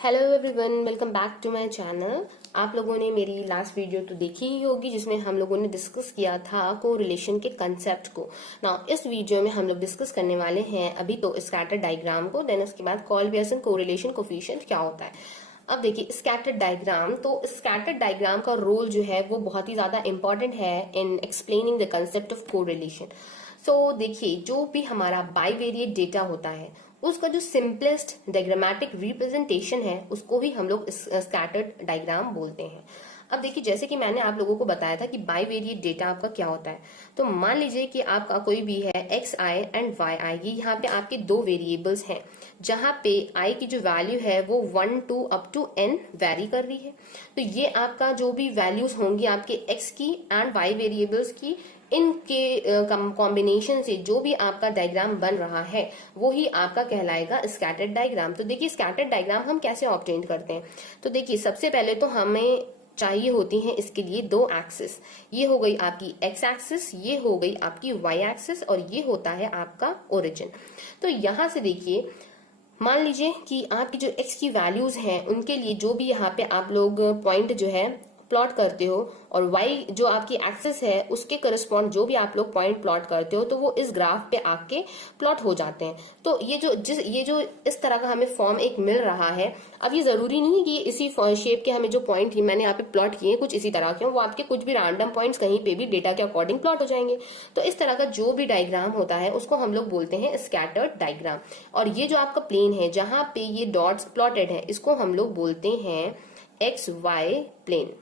Hello everyone, welcome back to my channel. आप लोगों ने मेरी लास्ट वीडियो तो देखी ही होगी जिसमें हम लोगों ने डिस्कस किया था कोरिलेशन के कंसेप्ट को। ना इस वीडियो में हम लोग डिस्कस करने वाले हैं अभी तो स्कैटर डायग्राम को, देन उसके बाद कॉल पियर्सन कोरिलेशन कोफिशिएंट क्या होता है। अब देखिए स्कैटर डायग्राम, तो स्कैटर डायग्राम का रोल जो है वो बहुत ही ज्यादा इंपॉर्टेंट है in explaining the concept of correlation. So देखिए जो भी हमारा बाइवेरिएट डेटा होता है उसका जो सिंपलेस्ट डायग्रामेटिक रिप्रेजेंटेशन है उसको भी हम लोग स्कैटर्ड डायग्राम बोलते हैं। अब देखिए जैसे कि मैंने आप लोगों को बताया था कि बाइवेरिएट डेटा आपका क्या होता है। तो मान लीजिए कि आपका कोई भी है एक्स आई एंड वाई आई, ये यहाँ पे आपके दो वेरिएबल्स हैं जहां पे आई की जो वैल्यू है वो 1 to up to n vary कर रही है। तो ये आपका जो भी वैल्यूज होंगी आपके एक्स की एंड वाई वेरिएबल्स की, इनके कॉम्बिनेशन से जो भी आपका डायग्राम बन रहा है वो ही आपका कहलाएगा स्कैटर्ड डायग्राम। तो देखिए स्कैटर्ड डायग्राम हम कैसे ऑब्टेन करते हैं। तो देखिए सबसे पहले तो हमें चाहिए होती हैं इसके लिए दो एक्सिस। ये हो गई आपकी एक्स एक्सिस, ये हो गई आपकी वाई एक्सिस, और ये होता है आपका ओरिजिन। तो यहां से देखिए मान लीजिए कि आपकी जो एक्स की वैल्यूज हैं उनके लिए जो भी यहाँ पे आप लोग पॉइंट जो है प्लॉट करते हो, और y जो आपकी एक्सिस है उसके करस्पॉन्ड जो भी आप लोग पॉइंट प्लॉट करते हो तो वो इस ग्राफ पे आके प्लॉट हो जाते हैं। तो ये जो इस तरह का हमें फॉर्म एक मिल रहा है। अब ये जरूरी नहीं है कि इसी शेप के हमें जो पॉइंट ही मैंने यहाँ पे प्लॉट किए कुछ इसी तरह के, वो आपके कुछ भी रैंडम पॉइंट्स कहीं पे भी डेटा के अकॉर्डिंग प्लॉट हो जाएंगे। तो इस तरह का जो भी डायग्राम होता है उसको हम लोग बोलते हैं स्कैटर्ड डायग्राम। और ये जो आपका प्लेन है जहां पे ये डॉट्स प्लॉटेड है इसको हम लोग बोलते हैं X Y plane.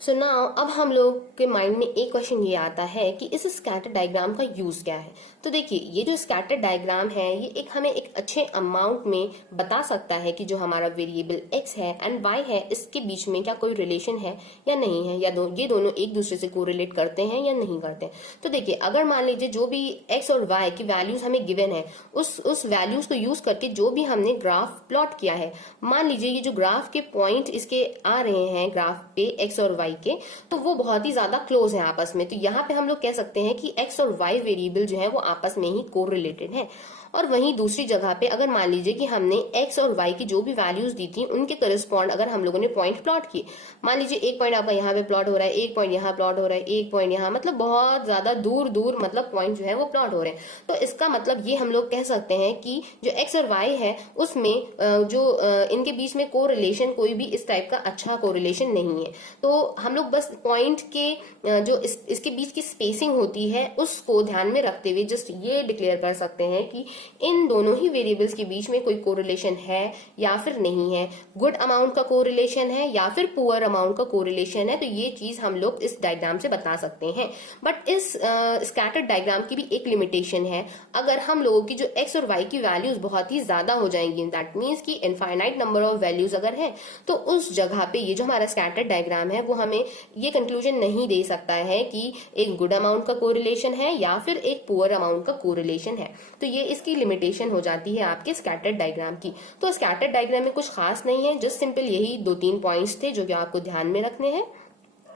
So now अब हम लोग के माइंड में एक क्वेश्चन ये आता है कि इस स्कैटर डायग्राम का यूज क्या है। तो देखिए ये जो स्कैटर डायग्राम है ये एक हमें एक अच्छे अमाउंट में बता सकता है कि जो हमारा वेरिएबल x है एंड y है इसके बीच में क्या कोई रिलेशन है या नहीं है, या ये दोनों एक दूसरे से कोरिलेट करते हैं या नहीं करते हैं। तो देखिए अगर मान लीजिए जो भी x और y की वैल्यूज हमें गिवन है उस वैल्यूज को यूज करके जो भी हमने ग्राफ प्लॉट किया है, मान लीजिए ये जो ग्राफ के पॉइंट इसके आ रहे हैं ग्राफ पे x और y के, तो वो बहुत ही ज्यादा क्लोज है आपस में। तो यहाँ पे हम लोग कह सकते हैं कि x और y वेरिएबल जो है वो आपस में ही कोरिलेटेड है। और वहीं दूसरी जगह पे अगर मान लीजिए कि हमने x और y की जो भी वैल्यूज दी थी उनके करस्पॉन्ड अगर हम लोगों ने पॉइंट प्लॉट किए, मान लीजिए एक पॉइंट आपका यहाँ पे प्लॉट हो रहा है, एक पॉइंट यहाँ प्लॉट हो रहा है, एक पॉइंट यहाँ, मतलब बहुत ज्यादा दूर दूर मतलब पॉइंट जो है वो प्लॉट हो रहे हैं। तो इसका मतलब ये हम लोग कह सकते हैं कि जो x और y है उसमें इनके बीच में कोरिलेशन कोई भी इस टाइप का अच्छा कोरिलेशन नहीं है। तो हम लोग बस पॉइंट के जो इसके बीच की स्पेसिंग होती है उसको ध्यान में रखते हुए जस्ट ये डिक्लेयर कर सकते हैं कि इन दोनों ही वेरिएबल्स के बीच में कोई कोरिलेशन है या फिर नहीं है, गुड अमाउंट का कोरिलेशन है या फिर पुअर अमाउंट का कोरिलेशन है। तो ये चीज हम लोग इस डायग्राम से बता सकते हैं। बट इस स्कैटर्ड डायग्राम की भी एक लिमिटेशन है। अगर हम लोगों की जो एक्स और वाई की वैल्यूज बहुत ही ज्यादा हो जाएंगी, दैट मीन्स की इनफाइनाइट नंबर ऑफ वैल्यूज अगर है, तो उस जगह पे ये जो हमारा स्कैटर्ड डायग्राम है वो हमें ये कंक्लूजन नहीं दे सकता है कि एक गुड अमाउंट का कोरिलेशन है या फिर एक पुअर अमाउंट का कोरिलेशन है। तो ये इसकी लिमिटेशन हो जाती है आपके स्कैटर्ड डायग्राम की। तो स्कैटर्ड डायग्राम में कुछ खास नहीं है, जस्ट सिंपल यही 2-3 पॉइंट्स थे जो कि आपको ध्यान में रखने हैं।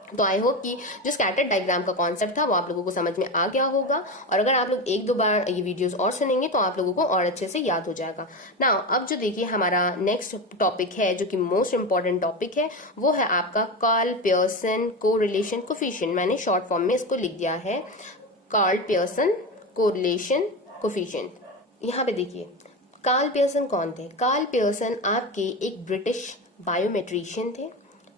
तो आई होप कि जो स्कैटर्ड डायग्राम का कॉन्सेप्ट था वो आप लोगों को समझ में आ गया होगा, और अगर आप लोग 1-2 बार ये वीडियोस और सुनेंगे तो आप लोगों को और अच्छे से याद हो जाएगा ना। अब जो देखिए हमारा नेक्स्ट टॉपिक है जो कि मोस्ट इंपॉर्टेंट टॉपिक है वो है आपका कार्ल पियर्सन कोरिलेशन कोफिशिएंट। मैंने शॉर्ट फॉर्म में इसको लिख दिया है कार्ल पियर्सन कोरिलेशन कोफिशिएंट। यहाँ पे देखिए कार्ल पियर्सन कौन थे। कार्ल पियर्सन आपके एक ब्रिटिश बायोमेट्रिशियन थे,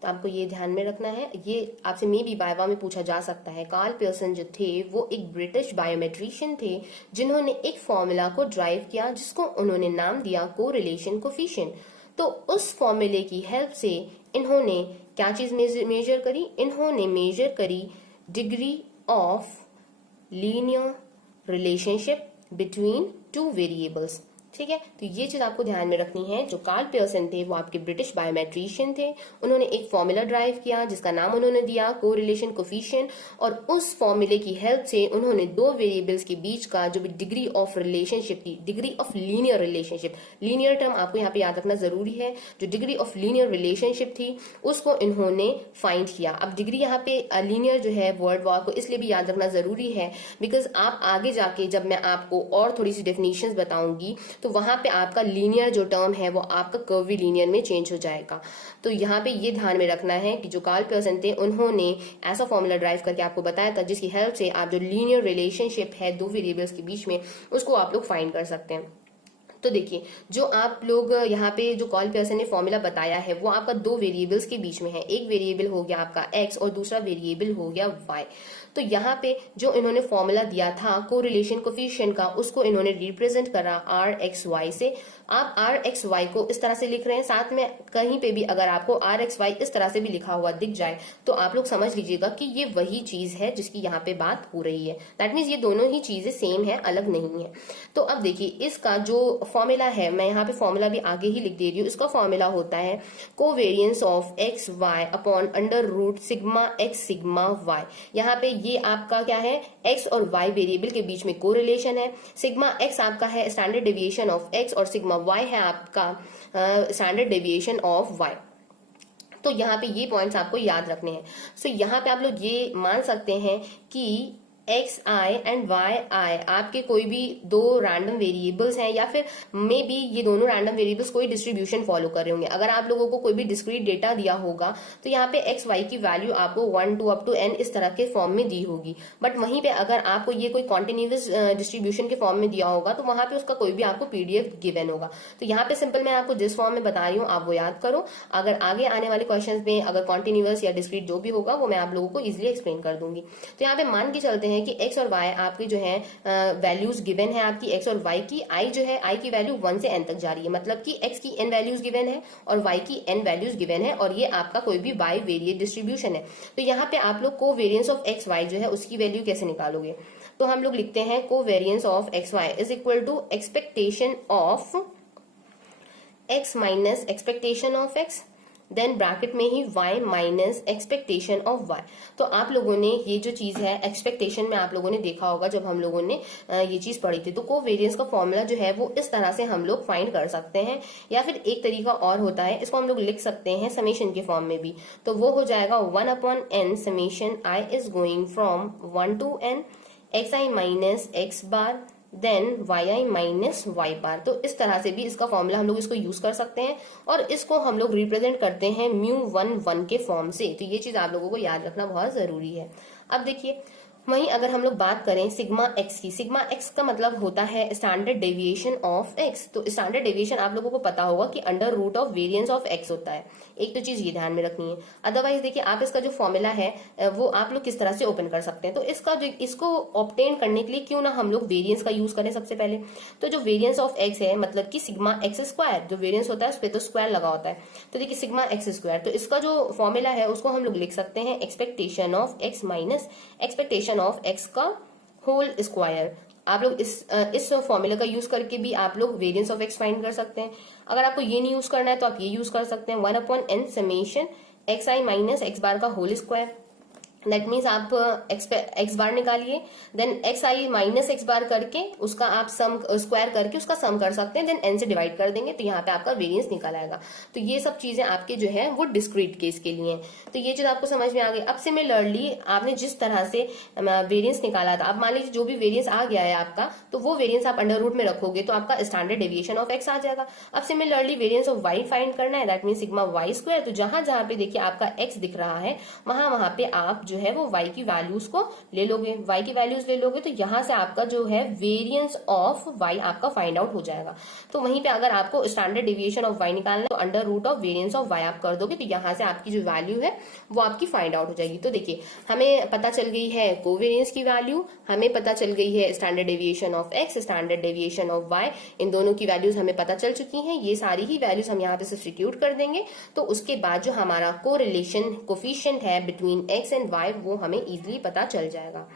तो आपको ये ध्यान में रखना है। ये आपसे मे बी वाइवा में पूछा जा सकता है। कार्ल पियर्सन जो थे वो एक ब्रिटिश बायोमेट्रिशियन थे जिन्होंने एक फॉर्मूला को ड्राइव किया जिसको उन्होंने नाम दिया कोरिलेशन कोफिशिएंट। तो उस फॉर्मूले की हेल्प से इन्होंने क्या चीज मेजर करी, इन्होंने मेजर करी degree of linear relationship between two variables. ठीक है, तो ये चीज आपको ध्यान में रखनी है। जो कार्ल पियर्सन थे वो आपके ब्रिटिश बायोमेट्रिशियन थे, उन्होंने एक फॉर्मूला ड्राइव किया जिसका नाम उन्होंने दिया कोरिलेशन कोफिशिएंट, और उस फॉर्मूले की हेल्प से उन्होंने दो वेरिएबल्स के बीच का जो भी डिग्री ऑफ रिलेशनशिप थी, degree of linear relationship, linear term आपको यहाँ पे याद रखना जरूरी है, जो डिग्री ऑफ लीनियर रिलेशनशिप थी उसको इन्होंने फाइंड किया। अब डिग्री यहाँ पे लीनियर जो है वर्ड वार को इसलिए भी याद रखना जरूरी है बिकॉज आप आगे जाके जब मैं आपको और थोड़ी सी डेफिनेशंस बताऊंगी तो वहां पे आपका लीनियर जो टर्म है वो आपका कर्वी लीनियर में चेंज हो जाएगा। तो यहाँ पे ये ध्यान में रखना है कि जो कार्ल पियर्सन थे उन्होंने ऐसा फॉर्मूला ड्राइव करके आपको बताया था जिसकी हेल्प से आप जो लीनियर रिलेशनशिप है दो वेरिएबल्स के बीच में उसको आप लोग फाइंड कर सकते हैं। तो देखिए, जो आप लोग यहाँ पे जो कार्ल पियर्सन ने फॉर्मूला बताया है वो आपका दो वेरिएबल्स के बीच में है। एक वेरिएबल हो गया आपका x और दूसरा वेरिएबल हो गया y। तो यहाँ पे जो इन्होंने फॉर्मूला दिया था कोरिलेशन कोफिशिएंट का, उसको इन्होंने रिप्रेजेंट करा rxy से। आप rxy को इस तरह से लिख रहे हैं, साथ में कहीं पे भी अगर आपको rxy इस तरह से भी लिखा हुआ दिख जाए तो आप लोग समझ लीजिएगा कि ये वही चीज है जिसकी यहाँ पे बात हो रही है। दैट मीन्स ये दोनों ही चीजें सेम है, अलग नहीं है। तो अब देखिए, इसका जो फॉर्मूला है, मैं यहाँ पे फॉर्मूला भी आगे ही लिख दे रही हूँ। इसका फॉर्मूला होता है covariance of X Y upon under root sigma X sigma Y. यहाँ पे ये आपका क्या है, एक्स और वाई वेरिएबल के बीच में कोरिलेशन है। सिग्मा एक्स आपका है स्टैंडर्ड डेविएशन ऑफ एक्स और सिग्मा वाई है आपका स्टैंडर्ड डेविएशन ऑफ वाई। तो यहाँ पे ये पॉइंट्स आपको याद रखने हैं। सो यहाँ पे आप लोग ये मान सकते हैं कि एक्स आई एंड वाई आई आपके कोई भी दो रैंडम वेरिएबल्स हैं, या फिर मे बी ये दोनों रैंडम वेरिएबल्स कोई डिस्ट्रीब्यूशन फॉलो कर रहे होंगे। अगर आप लोगों को कोई भी डिस्क्रीट डेटा दिया होगा तो यहाँ पे एक्स वाई की वैल्यू आपको 1 2 अप टू n इस तरह के फॉर्म में दी होगी। बट वहीं पे अगर आपको ये कोई कॉन्टिन्यूअस डिस्ट्रीब्यूशन के फॉर्म में दिया होगा तो वहां पे उसका कोई भी आपको पीडीएफ गिवन होगा। तो यहाँ पे सिंपल मैं आपको जिस फॉर्म में बता रही हूँ आप वो याद करो। अगर आगे आने वाले क्वेश्चन में अगर कॉन्टिन्यूअस या डिस्क्रीट जो भी होगा वो मैं आप लोगों को इजिली एक्सप्लेन कर दूंगी। तो यहाँ पे मान के चलते हैं कि एक्स और वाई आपकी जो है वैल्यूज गिवन है आपकी एक्स और वाई की। आई जो है, आई की वैल्यू 1 से n तक जा रही है, मतलब कि एक्स की n वैल्यूज गिवन है और वाई की n वैल्यूज गिवन है, और ये आपका कोई भी वाई वेरिएट डिस्ट्रीब्यूशन है। तो यहाँ पे आप लोग कोवेरियंस ऑफ एक्स वाई जो है उसकी वैल्यू कैसे निकालोगे? तो हम लोग लिखते हैं covariance of X Y is equal to expectation of X minus expectation of X, then bracket में ही y minus expectation of y। तो आप लोगों ने ये जो चीज है एक्सपेक्टेशन में आप लोगों ने देखा होगा जब हम लोगों ने ये चीज पढ़ी थी। तो कोवेरियंस का फॉर्मूला जो है वो इस तरह से हम लोग फाइंड कर सकते हैं, या फिर एक तरीका और होता है, इसको हम लोग लिख सकते हैं समेशन के फॉर्म में भी। तो वो हो जाएगा 1/n summation i is going from 1 to n xi minus x bar then yi minus y bar. तो इस तरह से भी इसका फॉर्मूला हम लोग इसको यूज कर सकते हैं, और इसको हम लोग रिप्रेजेंट करते हैं μ1 के फॉर्म से। तो ये चीज आप लोगों को याद रखना बहुत जरूरी है। अब देखिए, वहीं अगर हम लोग बात करें सिग्मा एक्स की, सिग्मा एक्स का मतलब होता है स्टैंडर्ड डेविएशन ऑफ एक्स। तो स्टैंडर्ड डेविएशन आप लोगों को पता होगा कि under root of variance of X होता है। एक तो चीज ये ध्यान में रखनी है। अदरवाइज देखिए, आप इसका जो फॉर्मूला है वो आप लोग किस तरह से ओपन कर सकते हैं। तो इसको ऑब्टेन करने के लिए क्यों ना हम लोग वेरिएंस का यूज करें सबसे पहले। तो जो वेरिएंस ऑफ एक्स है, मतलब कि सिग्मा एक्स स्क्वायर, जो वेरिएंस होता है उस पर तो स्क्वायर लगा होता है। तो देखिए सिग्मा एक्स स्क्वायर, तो इसका जो फॉर्मूला है उसको हम लोग लिख सकते हैं expectation of X minus expectation of x का होल स्क्वायर। आप लोग इस फॉर्मूला का यूज करके भी आप लोग वेरिएंस ऑफ एक्स फाइंड कर सकते हैं। अगर आपको ये नहीं यूज करना है तो आप ये यूज कर सकते हैं 1/n समेशन एक्स आई माइनस एक्स बार का होल स्क्वायर। दैट मीन्स आप एक्स बार निकालिए, देन एक्स आई माइनस एक्स बार करके उसका आप सम स्क्वायर करके उसका सम कर सकते हैं, देन एन से डिवाइड कर देंगे तो यहाँ पे आपका वेरिएंस निकल आएगा। तो ये सब चीजें आपके जो है वो डिस्क्रीट केस के लिए हैं। तो ये चीज आपको समझ में आ गई। अब सिमिलरली आपने जिस तरह से वेरिएंस निकाला था, अब मान लीजिए जो भी वेरिएंस आ गया है आपका, तो वो वेरिएंस आप अंडर रूट में रखोगे तो आपका स्टैंडर्ड डेविएशन ऑफ एक्स आ जाएगा। अब similarly variance of Y find करना है, that mean sigma Y square. तो जहां जहां पे देखिए आपका एक्स दिख रहा है वहां वहां पे आप जो है वो y की वैल्यूज को ले लोगे, y की वैल्यूज ले लोगे, तो यहां से आपका जो है वेरिएंस ऑफ y आपका फाइंड आउट हो जाएगा। तो वहीं पे अगर आपको स्टैंडर्ड डेविएशन ऑफ y निकालना है तो under root of variance of y आप कर दोगे, तो यहां से आपकी जो वैल्यू है वो आपकी फाइंड आउट हो जाएगी। तो देखिए हमें पता चल गई है कोवेरिएंस की वैल्यू, हमें पता चल गई है standard deviation of x, standard deviation of y, इन दोनों की वैल्यूज हमें पता चल चुकी हैं। ये सारी ही वैल्यूज हम यहाँ पे सब्स्टिट्यूट कर देंगे, तो उसके बाद जो हमारा कोरिलेशन कोफिशिएंट है बिटवीन x एंड y वो हमें इजीली पता चल जाएगा।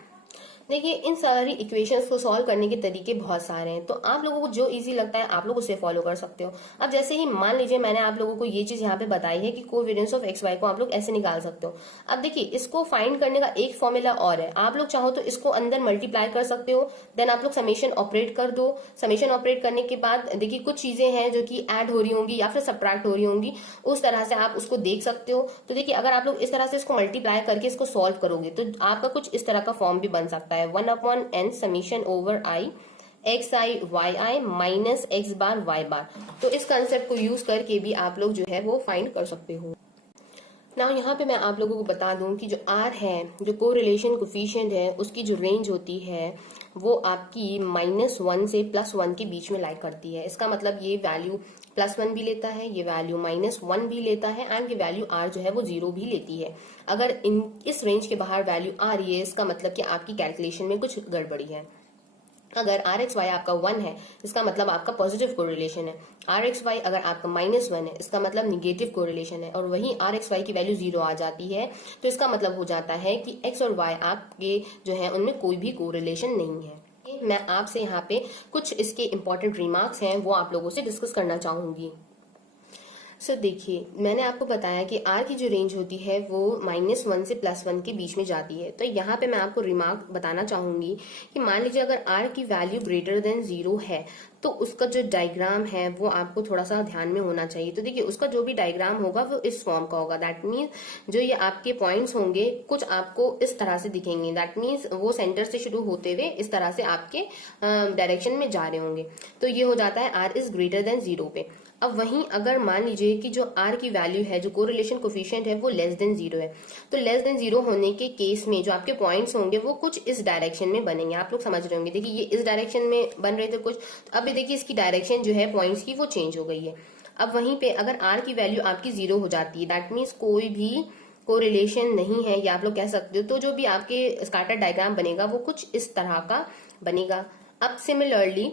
देखिए इन सारी इक्वेशंस को सॉल्व करने के तरीके बहुत सारे हैं, तो आप लोगों को जो इजी लगता है आप लोग उसे फॉलो कर सकते हो। अब जैसे ही मान लीजिए मैंने आप लोगों को ये चीज यहाँ पे बताई है कि कोवेरिएंस ऑफ एक्स वाई को आप लोग ऐसे निकाल सकते हो। अब देखिए इसको फाइंड करने का एक फॉर्मूला और है, आप लोग चाहो तो इसको अंदर मल्टीप्लाई कर सकते हो, देन आप लोग समेशन ऑपरेट कर दो। समेशन ऑपरेट करने के बाद देखिए कुछ चीजें हैं जो कि ऐड हो रही होंगी या फिर सब्ट्रैक्ट हो रही होंगी, उस तरह से आप उसको देख सकते हो। तो देखिए अगर आप लोग इस तरह से इसको मल्टीप्लाई करके इसको सॉल्व करोगे तो आपका कुछ इस तरह का फॉर्म भी बन सकता है 1/n summation over i X I Y I minus X bar Y bar. तो इस कंसेप्ट को यूज करके भी आप लोग जो है वो फाइंड कर सकते हो। ना यहाँ पे मैं आप लोगों को बता दूं कि जो आर है, जो कोरिलेशन कोफिशिएंट है, उसकी जो रेंज होती है वो आपकी -1 से +1 के बीच में लाई करती है। इसका मतलब ये वैल्यू +1 भी लेता है, ये वैल्यू -1 भी लेता है, एंड ये वैल्यू आर जो है वो 0 भी लेती है। अगर इस रेंज के बाहर वैल्यू आ रही है, इसका मतलब कि आपकी कैलकुलेशन में कुछ गड़बड़ी है। अगर आर एक्स वाई आपका 1 है, इसका मतलब आपका पॉजिटिव कोरिलेशन है। आर एक्स वाई अगर आपका -1 है, इसका मतलब निगेटिव कोरिलेशन है। और वहीं आर एक्स वाई की वैल्यू 0 आ जाती है, तो इसका मतलब हो जाता है कि एक्स और वाई आपके जो है उनमें कोई भी कोरिलेशन नहीं है। मैं आपसे यहाँ पे कुछ इसके इंपॉर्टेंट रिमार्क्स हैं वो आप लोगों से डिस्कस करना चाहूंगी। सो देखिए, मैंने आपको बताया कि आर की जो रेंज होती है वो -1 से +1 के बीच में जाती है। तो यहाँ पे मैं आपको रिमार्क बताना चाहूंगी कि मान लीजिए अगर आर की वैल्यू ग्रेटर देन 0 है, तो उसका जो डायग्राम है वो आपको थोड़ा सा ध्यान में होना चाहिए। तो देखिए, उसका जो भी डायग्राम होगा वो इस फॉर्म का होगा। दैट मीन्स जो ये आपके पॉइंट्स होंगे कुछ आपको इस तरह से दिखेंगे। दैट मीन्स वो सेंटर से शुरू होते हुए इस तरह से आपके डायरेक्शन में जा रहे होंगे। तो ये हो जाता है आर इज ग्रेटर देन 0 पे। अब वहीं अगर मान लीजिए कि जो आर की वैल्यू है, जो कोरिलेशन कोफिशिएंट है, वो लेस देन 0 है, तो लेस देन 0 होने के केस में जो आपके पॉइंट्स होंगे वो कुछ इस डायरेक्शन में बनेंगे। आप लोग समझ रहे होंगे। देखिए, ये इस डायरेक्शन में बन रहे थे कुछ, तो अब देखिए इसकी डायरेक्शन जो है पॉइंट्स की वो चेंज हो गई है। अब वहीं पे अगर आर की वैल्यू आपकी 0 हो जाती है, दैट मीन्स कोई भी कोरिलेशन नहीं है, या आप लोग कह सकते हो। तो जो भी आपके स्कैटर डायग्राम बनेगा वो कुछ इस तरह का बनेगा। अब सिमिलरली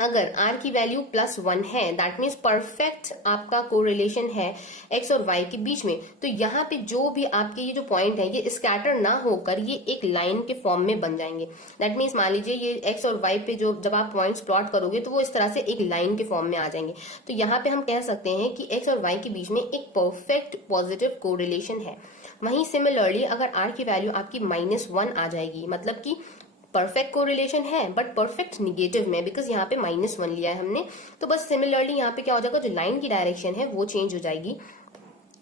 अगर आर की वैल्यू +1 है, दैट मीन्स परफेक्ट आपका कोरिलेशन है एक्स और वाई के बीच में, तो यहाँ पे जो भी आपके ये जो पॉइंट है ये स्कैटर ना होकर ये एक लाइन के फॉर्म में बन जाएंगे। दैट मीन्स मान लीजिए ये एक्स और वाई पे जो जब आप पॉइंट्स प्लॉट करोगे तो वो इस तरह से एक लाइन के फॉर्म में आ जाएंगे। तो यहाँ पे हम कह सकते हैं कि एक्स और वाई के बीच में एक परफेक्ट पॉजिटिव कोरिलेशन है। वहीं सिमिलरली अगर आर की वैल्यू आपकी -1 आ जाएगी, मतलब कि परफेक्ट कोरिलेशन है बट परफेक्ट निगेटिव में, बिकॉज यहाँ पे -1 लिया है हमने। तो बस सिमिलरली यहाँ पे क्या हो जाएगा, जो लाइन की डायरेक्शन है वो चेंज हो जाएगी।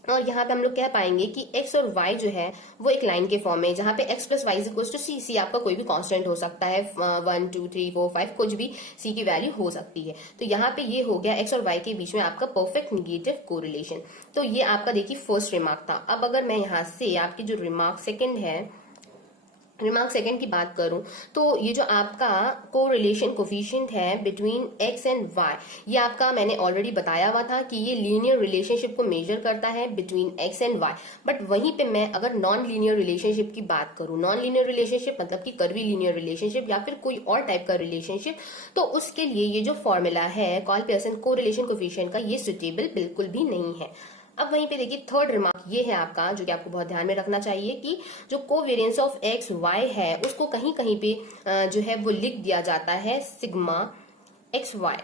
और यहाँ पे हम लोग कह पाएंगे कि x और y जो है वो एक लाइन के फॉर्म में, जहाँ पे x + y = c। c आपका कोई भी कांस्टेंट हो सकता है, 1 2 3 4 5 कुछ भी c की वैल्यू हो सकती है। तो यहाँ पे ये हो गया x और y के बीच में आपका परफेक्ट निगेटिव कोरिलेशन। तो ये आपका देखिए फर्स्ट रिमार्क था। अब अगर मैं यहाँ से आपकी जो रिमार्क सेकंड की बात करूं, तो ये जो आपका कोरिलेशन कोफिशिएंट है बिटवीन x एंड y, ये आपका मैंने ऑलरेडी बताया हुआ था कि ये लीनियर रिलेशनशिप को मेजर करता है between x and y। But वहीं पे मैं अगर नॉन लीनियर रिलेशनशिप की बात करूं, नॉन लीनियर रिलेशनशिप मतलब कि कर्वी लीनियर रिलेशनशिप या फिर कोई और टाइप का रिलेशनशिप, तो उसके लिए ये जो फॉर्मूला है कॉल-पियर्सन कोरिलेशन कोफिशिएंट का, ये सुटेबल बिल्कुल भी नहीं है। अब वहीं पे देखिए थर्ड रिमार्क ये है आपका, जो कि आपको बहुत ध्यान में रखना चाहिए कि जो कोवेरिएंस ऑफ एक्स वाई है उसको कहीं कहीं पे जो है वो लिख दिया जाता है sigma X Y.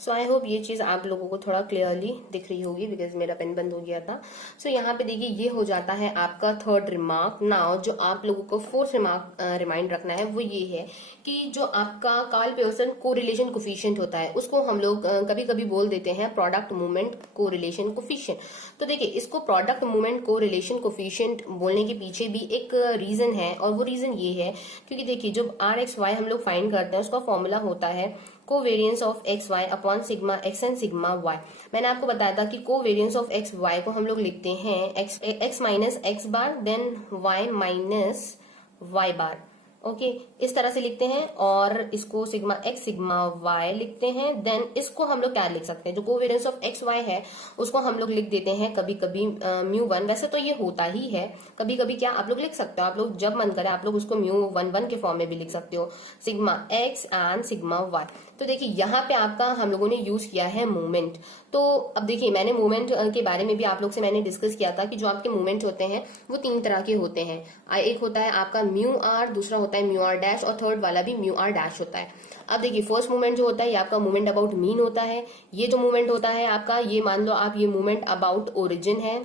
So I hope ये चीज आप लोगों को थोड़ा क्लियरली दिख रही होगी, बिकॉज मेरा पेन बंद हो गया था। सो यहाँ पे देखिए ये हो जाता है आपका थर्ड रिमार्क। नाउ जो आप लोगों को फोर्थ रिमार्क रिमाइंड रखना है वो ये है कि जो आपका कार्ल-पियर्सन कोरिलेशन कोफिशिएंट होता है उसको हम लोग कभी कभी बोल देते हैं प्रोडक्ट मूवमेंट कोरिलेशन कोफिशिएंट। तो देखिए इसको प्रोडक्ट मूवमेंट कोरिलेशन कोफिशिएंट बोलने के पीछे भी एक रीजन है, और वो रीजन ये है क्योंकि देखिए जब आर एक्स वाई हम लोग फाइंड करते हैं उसका फॉर्मूला होता है covariance of X Y upon sigma X and sigma Y. मैंने आपको बताया था कि कोवेरिएंस ऑफ एक्स वाई को हम लोग लिखते हैं एक्स माइनस एक्स बार देन वाई माइनस वाई बार। ओके, इस तरह से लिखते हैं, और इसको सिग्मा एक्स सिग्मा वाई लिखते हैं। देन इसको हम लोग क्या लिख सकते हैं, जो कोवेरिएंस ऑफ एक्स वाई है उसको हम लोग लिख देते हैं कभी कभी μ1। वैसे तो ये होता ही है, कभी कभी क्या आप लोग लिख सकते हो, आप लोग जब मन करे आप लोग उसको μ11 के फॉर्म में भी लिख सकते हो, sigma X and sigma Y. तो देखिए यहाँ पे आपका हम लोगों ने यूज किया है मूवमेंट। तो अब देखिए मैंने मूवमेंट के बारे में भी आप लोग से मैंने डिस्कस किया था कि जो आपके मूवमेंट होते हैं वो 3 तरह के होते हैं। एक होता है आपका μr, दूसरा होता है μr' और थर्ड वाला भी μr' होता है। अब देखिए फर्स्ट मूवमेंट जो होता है ये आपका मूवमेंट अबाउट मीन होता है। ये जो मूवमेंट होता है आपका, ये मान लो आप ये मूवमेंट अबाउट ओरिजिन है।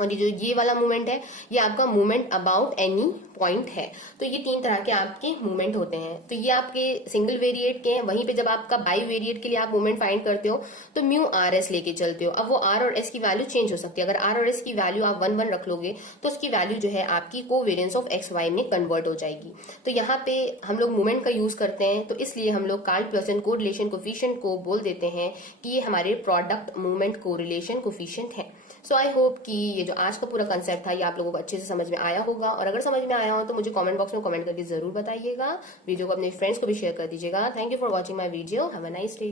और ये वाला मूवमेंट है, ये आपका मूवमेंट अबाउट एनी पॉइंट है। तो ये 3 तरह के आपके मूवमेंट होते हैं। तो ये आपके सिंगल वेरिएट के हैं। वहीं पे जब आपका बाई वेरिएट के लिए आप मूवमेंट फाइंड करते हो तो म्यू आर एस लेके चलते हो। अब वो आर और एस की वैल्यू चेंज हो सकती है। अगर आर और एस की वैल्यू आप 1 1 रख लोगे तो उसकी वैल्यू जो है आपकी कोवेरियंस ऑफ एक्स वाई में कन्वर्ट हो जाएगी। तो यहाँ पे हम लोग मूवमेंट का यूज करते हैं, तो इसलिए हम लोग कार्ल-पियर्सन कोरिलेशन कोफिशिएंट को बोल देते हैं कि ये हमारे प्रोडक्ट मूवमेंट कोरिलेशन कोफिशिएंट है। सो आई होप कि ये जो आज का पूरा कंसेप्ट था ये आप लोगों को अच्छे से समझ में आया होगा, और अगर समझ में आया हो तो मुझे कमेंट बॉक्स में कमेंट करके जरूर बताइएगा। वीडियो को अपने फ्रेंड्स को भी शेयर कर दीजिएगा। Thank you for watching my video. Have a nice day.